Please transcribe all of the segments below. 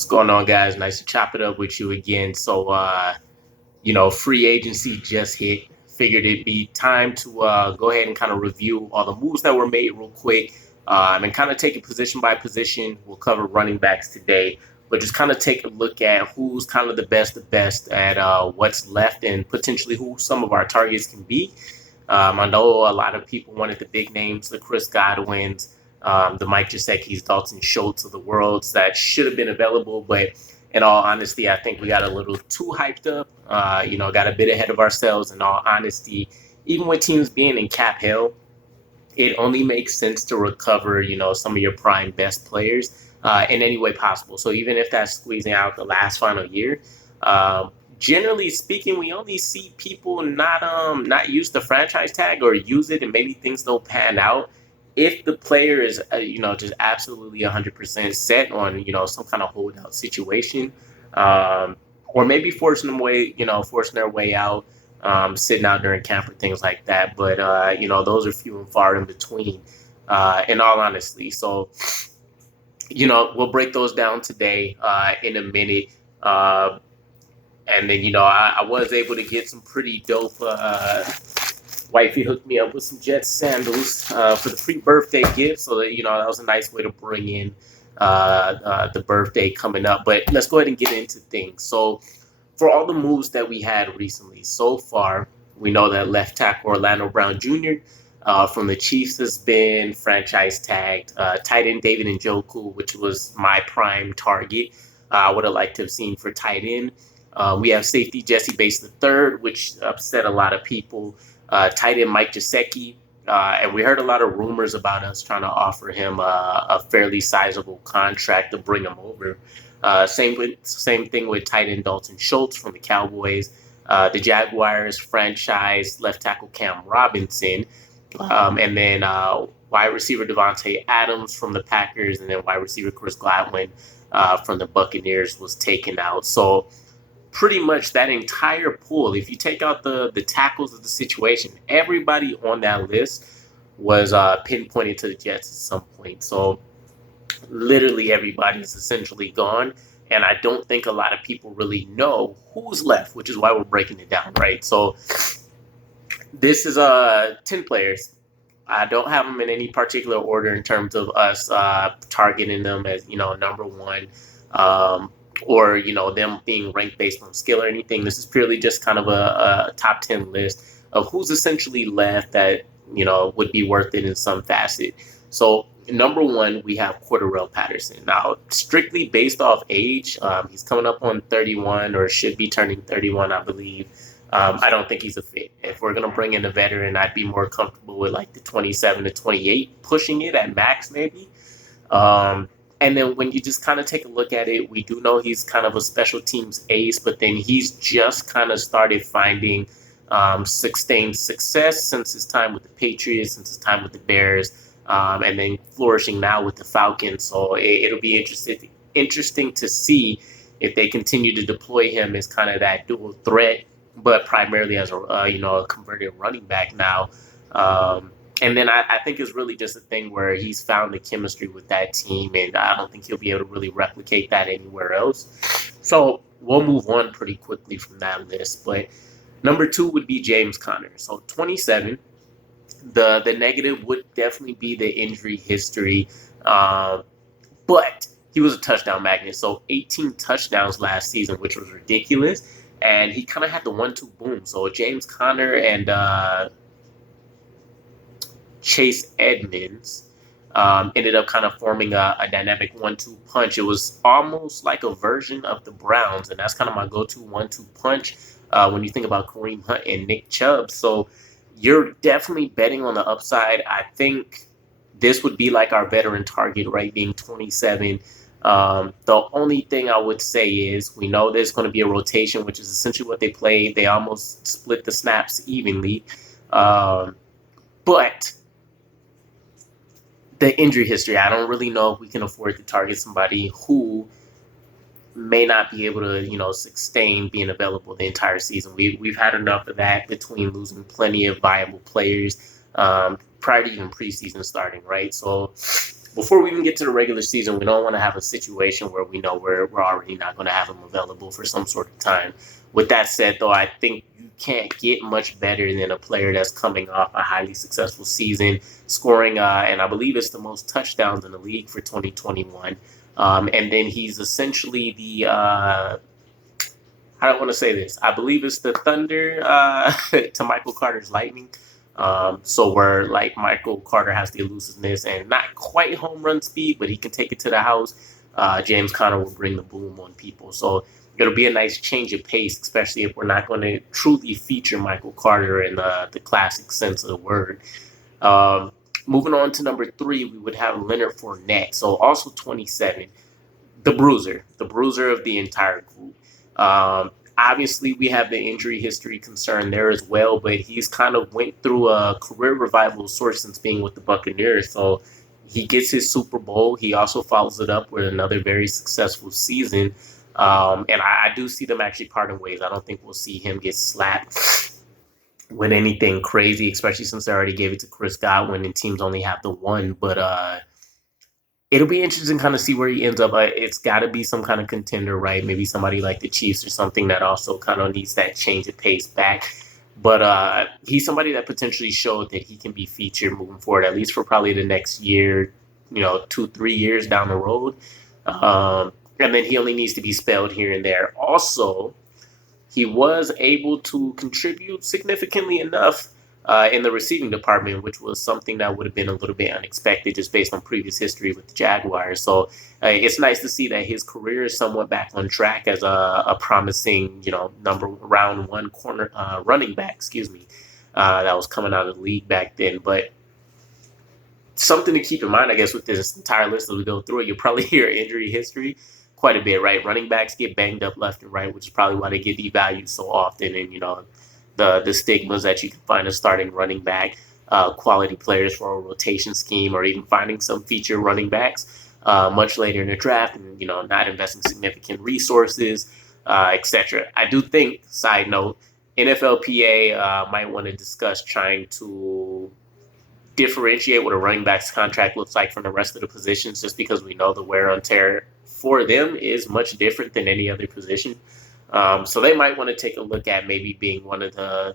What's going on, guys? Nice to chop it up with you again. Free agency just hit. Figured it'd be time to go ahead and kind of review all the moves that were made real quick and kind of take it position by position. We'll cover running backs today, but just kind of take a look at who's kind of the best at what's left and potentially who some of our targets can be. I know a lot of people wanted the big names, the Chris Godwins, the Mike Gesicki's, Dalton Schultz of the worlds that should have been available. But in all honesty, I think we got a little too hyped up, got a bit ahead of ourselves. In all honesty, even with teams being in cap hell, it only makes sense to recover, some of your prime best players in any way possible. So even if that's squeezing out the last final year, generally speaking, we only see people not use the franchise tag or use it, and maybe things don't pan out. If the player is, just absolutely 100% set on, some kind of holdout situation, or maybe forcing their way out, sitting out during camp or things like that. But those are few and far in between, in all honesty. So, we'll break those down today in a minute. And then, I was able to get some pretty dope. Wifey hooked me up with some Jet sandals for the pre-birthday gift. So that was a nice way to bring in the birthday coming up. But let's go ahead and get into things. So for all the moves that we had recently so far, we know that left tackle Orlando Brown Jr. From the Chiefs has been franchise tagged. Tight end David Njoku, which was my prime target. I would have liked to have seen for tight end. We have safety Jesse Bates III, which upset a lot of people. Tight end Mike Gesicki. And we heard a lot of rumors about us trying to offer him a fairly sizable contract to bring him over. Same thing with tight end Dalton Schultz from the Cowboys. The Jaguars franchise left tackle Cam Robinson. And then wide receiver Devontae Adams from the Packers, and then wide receiver Chris Godwin from the Buccaneers was taken out. So pretty much that entire pool, if you take out the tackles of the situation, everybody on that list was pinpointed to the Jets at some point. So literally everybody is essentially gone. And I don't think a lot of people really know who's left, which is why we're breaking it down, right? So this is 10 players. I don't have them in any particular order in terms of us targeting them as, number one. Or them being ranked based on skill or anything. This is purely just kind of a top 10 list of who's essentially left that would be worth it in some facet. So number one, we have Cordarrelle Patterson. Now, strictly based off age, he's coming up on 31 or should be turning 31, I believe. I don't think he's a fit. If we're gonna bring in a veteran, I'd be more comfortable with like the 27 to 28, pushing it at max maybe. And then when you just kind of take a look at it, we do know he's kind of a special teams ace, but then he's just kind of started finding sustained success since his time with the Patriots, since his time with the Bears, and then flourishing now with the Falcons. So it'll be interesting to see if they continue to deploy him as kind of that dual threat, but primarily as a converted running back now. And then I think it's really just a thing where he's found the chemistry with that team, and I don't think he'll be able to really replicate that anywhere else. So we'll move on pretty quickly from that list. But number two would be James Conner. So 27. The negative would definitely be the injury history, but he was a touchdown magnet. So 18 touchdowns last season, which was ridiculous. And he kind of had the 1-2 boom. So James Conner and Chase Edmonds ended up kind of forming a dynamic 1-2 punch. It was almost like a version of the Browns, and that's kind of my go-to 1-2 punch when you think about Kareem Hunt and Nick Chubb. So you're definitely betting on the upside. I think this would be like our veteran target, right, being 27. The only thing I would say is we know there's going to be a rotation, which is essentially what they play. They almost split the snaps evenly. But the injury history, I don't really know if we can afford to target somebody who may not be able to, sustain being available the entire season. We've had enough of that between losing plenty of viable players prior to even preseason starting, right? So before we even get to the regular season, we don't want to have a situation where we know we're already not going to have him available for some sort of time. With that said, though, I think you can't get much better than a player that's coming off a highly successful season, scoring, and I believe it's the most touchdowns in the league for 2021. And then he's essentially the I don't want to say this. I believe it's the Thunder to Michael Carter's Lightning. So where like Michael Carter has the elusiveness and not quite home run speed, but he can take it to the house. James Conner will bring the boom on people. So it'll be a nice change of pace, especially if we're not going to truly feature Michael Carter in the classic sense of the word. Um, Moving on to number 3, we would have Leonard Fournette. So also 27, the bruiser of the entire group. Obviously, we have the injury history concern there as well, but he's kind of went through a career revival of sorts since being with the Buccaneers. So he gets his Super Bowl. He also follows it up with another very successful season. And I do see them actually parting ways. I don't think we'll see him get slapped with anything crazy, especially since they already gave it to Chris Godwin and teams only have the one. But it'll be interesting to kind of see where he ends up. It's got to be some kind of contender, right? Maybe somebody like the Chiefs or something that also kind of needs that change of pace back. But he's somebody that potentially showed that he can be featured moving forward, at least for probably the next year, 2-3 years down the road. And then he only needs to be spelled here and there. Also, he was able to contribute significantly enough in the receiving department, which was something that would have been a little bit unexpected just based on previous history with the Jaguars. So it's nice to see that his career is somewhat back on track as a promising, number round one corner running back, that was coming out of the league back then. But something to keep in mind, I guess, with this entire list as we go through it, you'll probably hear injury history quite a bit, right? Running backs get banged up left and right, which is probably why they get devalued so often. And, the stigmas that you can find as starting running back, quality players for a rotation scheme, or even finding some feature running backs much later in the draft and, not investing significant resources, etc. I do think, side note, NFLPA might want to discuss trying to differentiate what a running back's contract looks like from the rest of the positions, just because we know the wear and tear for them is much different than any other position. So they might want to take a look at maybe being one of the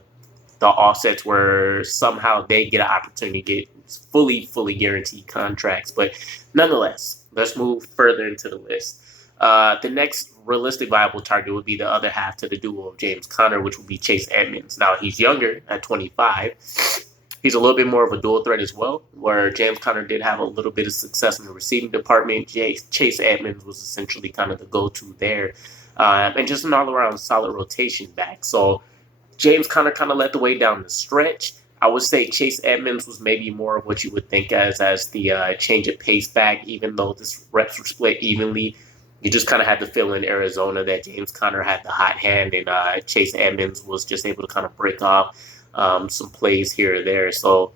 offsets where somehow they get an opportunity to get fully guaranteed contracts. But nonetheless, let's move further into the list. The next realistic viable target would be the other half to the duo of James Conner, which would be Chase Edmonds. Now, he's younger at 25. He's a little bit more of a dual threat as well, where James Conner did have a little bit of success in the receiving department. Chase Edmonds was essentially kind of the go-to there. And just an all-around solid rotation back. So James Conner kind of led the way down the stretch. I would say Chase Edmonds was maybe more of what you would think as the change of pace back, even though this reps were split evenly. You just kind of had to feel in Arizona that James Conner had the hot hand, and Chase Edmonds was just able to kind of break off some plays here or there. So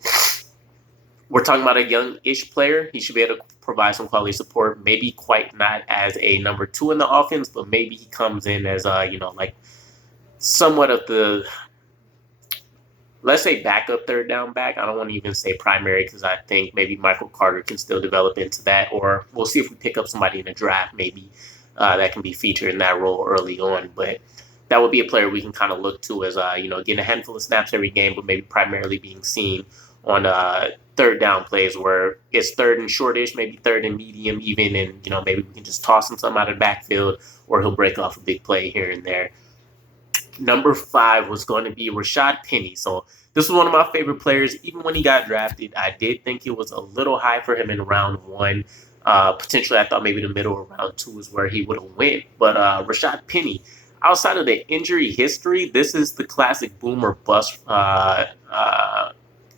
we're talking about a young-ish player. He should be able to provide some quality support. Maybe quite not as a number 2 in the offense, but maybe he comes in as like somewhat of the, let's say, backup third down back. I don't want to even say primary because I think maybe Michael Carter can still develop into that, or we'll see if we pick up somebody in the draft maybe that can be featured in that role early on. But that would be a player we can kind of look to as, getting a handful of snaps every game, but maybe primarily being seen on third down plays where it's third and shortish, maybe third and medium even, and, maybe we can just toss him something out of the backfield, or he'll break off a big play here and there. Number 5 was going to be Rashad Penny. So this was one of my favorite players. Even when he got drafted, I did think it was a little high for him in round 1. Potentially, I thought maybe the middle of round 2 is where he would have went. But Rashad Penny, outside of the injury history, this is the classic boom or bust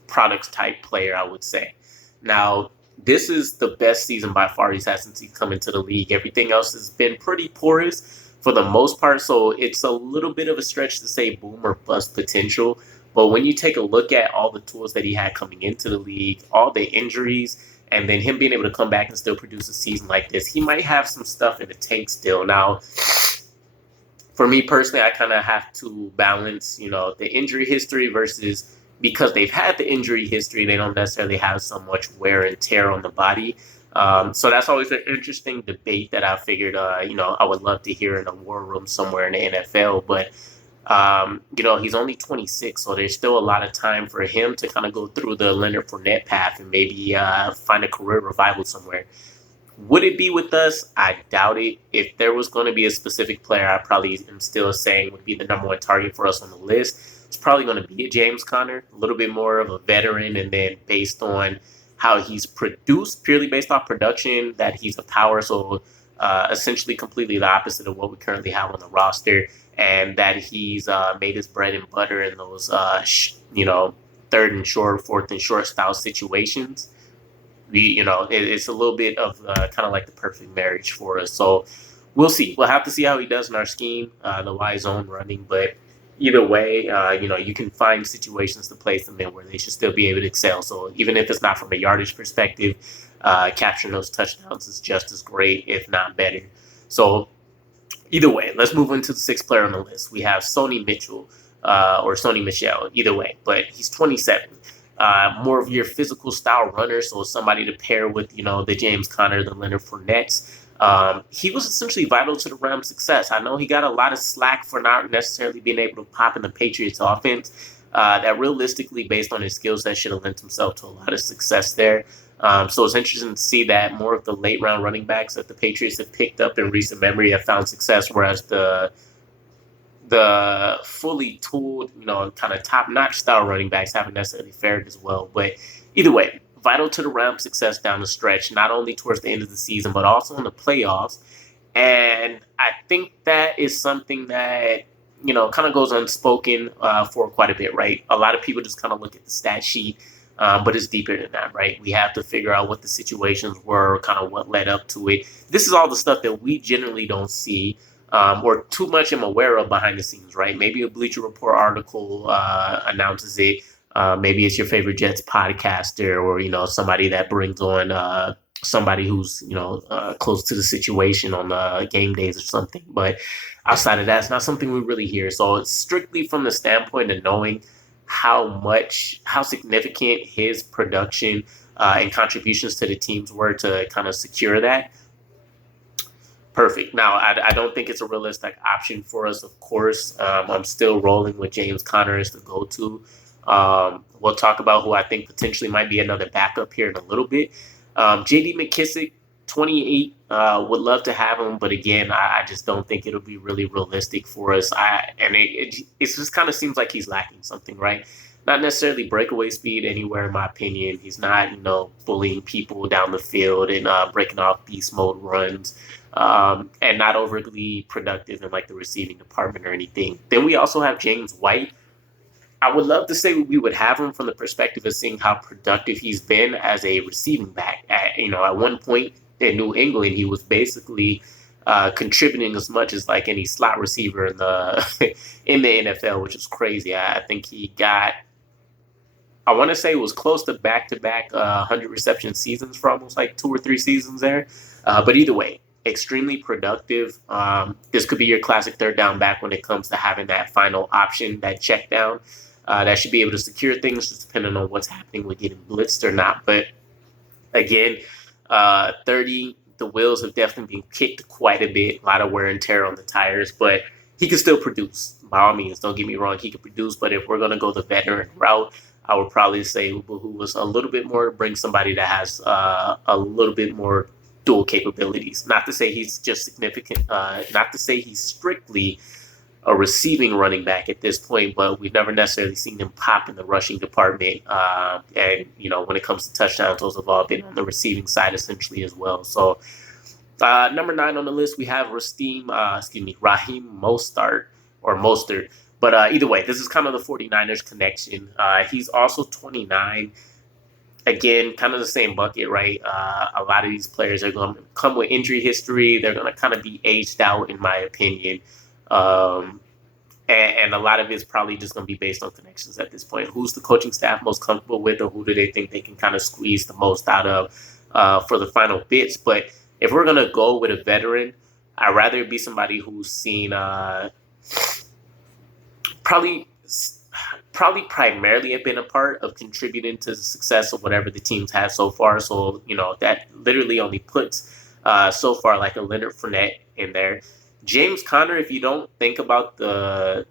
products type player, I would say. Now, this is the best season by far he's had since he's come into the league. Everything else has been pretty porous for the most part, so it's a little bit of a stretch to say boom or bust potential. But when you take a look at all the tools that he had coming into the league, all the injuries, and then him being able to come back and still produce a season like this, he might have some stuff in the tank still. Now, for me personally, I kind of have to balance, the injury history versus, because they've had the injury history, they don't necessarily have so much wear and tear on the body. So that's always an interesting debate that I figured, I would love to hear in a war room somewhere in the NFL. But he's only 26, so there's still a lot of time for him to kind of go through the Leonard Fournette path and maybe find a career revival somewhere. Would it be with us? I doubt it. If there was going to be a specific player, I probably am still saying would be the number one target for us on the list. It's probably going to be a James Conner, a little bit more of a veteran, and then based on how he's produced, purely based off production, that he's a power. So essentially, completely the opposite of what we currently have on the roster, and that he's made his bread and butter in those, third and short, fourth and short style situations. It's a little bit of kind of like the perfect marriage for us. So we'll see. We'll have to see how he does in our scheme, the Y zone running. But either way, you can find situations to place them in where they should still be able to excel. So even if it's not from a yardage perspective, capturing those touchdowns is just as great, if not better. So either way, let's move into the sixth player on the list. We have Sony Mitchell or Sony Michelle, either way, but he's 27. More of your physical style runner, so somebody to pair with, the James Conner, the Leonard Fournettes. He was essentially vital to the Rams' success. I know he got a lot of slack for not necessarily being able to pop in the Patriots' offense. That realistically, based on his skill set, should have lent himself to a lot of success there. So it's interesting to see that more of the late round running backs that the Patriots have picked up in recent memory have found success, whereas the fully tooled, kind of top notch style running backs haven't necessarily fared as well. But either way, vital to the Rams' success down the stretch, not only towards the end of the season, but also in the playoffs. And I think that is something that, kind of goes unspoken for quite a bit, right? A lot of people just kind of look at the stat sheet, but it's deeper than that, right? We have to figure out what the situations were, kind of what led up to it. This is all the stuff that we generally don't see. Or too much am aware of behind the scenes, right? Maybe a Bleacher Report article announces it. Maybe it's your favorite Jets podcaster, or somebody that brings on somebody who's close to the situation on game days or something. But outside of that, it's not something we really hear. So it's strictly from the standpoint of knowing how significant his production and contributions to the teams were to kind of secure that. Perfect. Now, I don't think it's a realistic option for us, of course. I'm still rolling with James Conner as the go-to. We'll talk about who I think potentially might be another backup here in a little bit. J.D. McKissick, 28, would love to have him, but again, I just don't think it'll be really realistic for us. It just kind of seems like he's lacking something, right? Not necessarily breakaway speed anywhere, in my opinion. He's not, bullying people down the field and breaking off beast mode runs. And not overly productive in like the receiving department or anything. Then we also have James White. I would love to say we would have him from the perspective of seeing how productive he's been as a receiving back. At one point in New England, he was basically contributing as much as like any slot receiver in the in the NFL, which is crazy. I think he got, I want to say it was close to back-to-back 100 reception seasons for almost like 2 or 3 seasons there. But either way, extremely productive. This could be your classic third down back when it comes to having that final option, that check down. That should be able to secure things just depending on what's happening with getting blitzed or not. But again, 30, the wheels have definitely been kicked quite a bit, a lot of wear and tear on the tires, but he can still produce. By all means, don't get me wrong, he can produce, but if we're going to go the veteran route, I would probably say who was a little bit more to bring somebody that has a little bit more dual capabilities. Not to say he's just significant, not to say he's strictly a receiving running back at this point, but we've never necessarily seen him pop in the rushing department. And when it comes to touchdowns, those have all been on the receiving side essentially as well. So number 9 on the list, we have Raheem Mostert. But either way, this is kind of the 49ers connection. He's also 29. Again, kind of the same bucket, right? A lot of these players are going to come with injury history. They're going to kind of be aged out, in my opinion. And a lot of it's probably just going to be based on connections at this point. Who's the coaching staff most comfortable with, or who do they think they can kind of squeeze the most out of for the final bits? But if we're going to go with a veteran, I'd rather it be somebody who's seen probably probably primarily have been a part of contributing to the success of whatever the teams had so far. So, that literally only puts so far like a Leonard Fournette in there. James Conner, if you don't think about the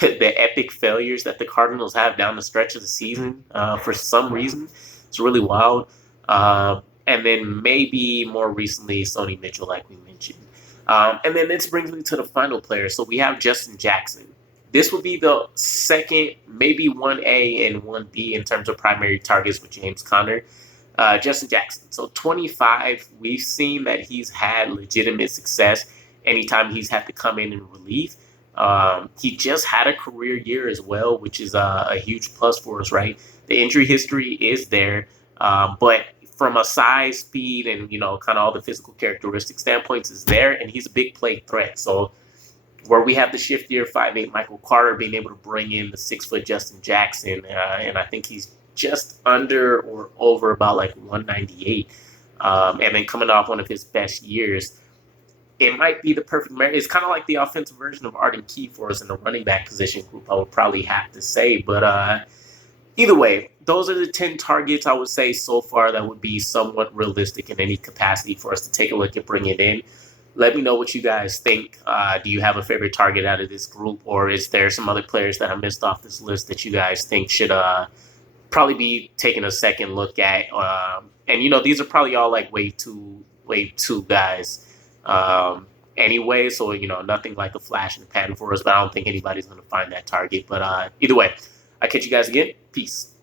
the epic failures that the Cardinals have down the stretch of the season, for some reason, it's really wild. And then maybe more recently, Sony Mitchell, like we mentioned. And then this brings me to the final player. So we have Justin Jackson. This would be the second, maybe 1A and 1B in terms of primary targets with James Conner. Justin Jackson. So 25, we've seen that he's had legitimate success anytime he's had to come in and relieve. He just had a career year as well, which is a huge plus for us, right? The injury history is there, but from a size, speed, and kind of all the physical characteristic standpoints is there, and he's a big play threat. So where we have the shiftier 5'8" Michael Carter being able to bring in the 6' Justin Jackson, and I think he's just under or over about like 198, and then coming off one of his best years. It might be the perfect marriage. It's kind of like the offensive version of Arden Key for us in the running back position group, I would probably have to say. But either way, those are the 10 targets I would say so far that would be somewhat realistic in any capacity for us to take a look at bringing in. Let me know what you guys think. Do you have a favorite target out of this group, or is there some other players that I missed off this list that you guys think should probably be taking a second look at? And these are probably all like way too guys. Anyway, so nothing like a flash in the pan for us, but I don't think anybody's going to find that target. But either way, I'll catch you guys again. Peace.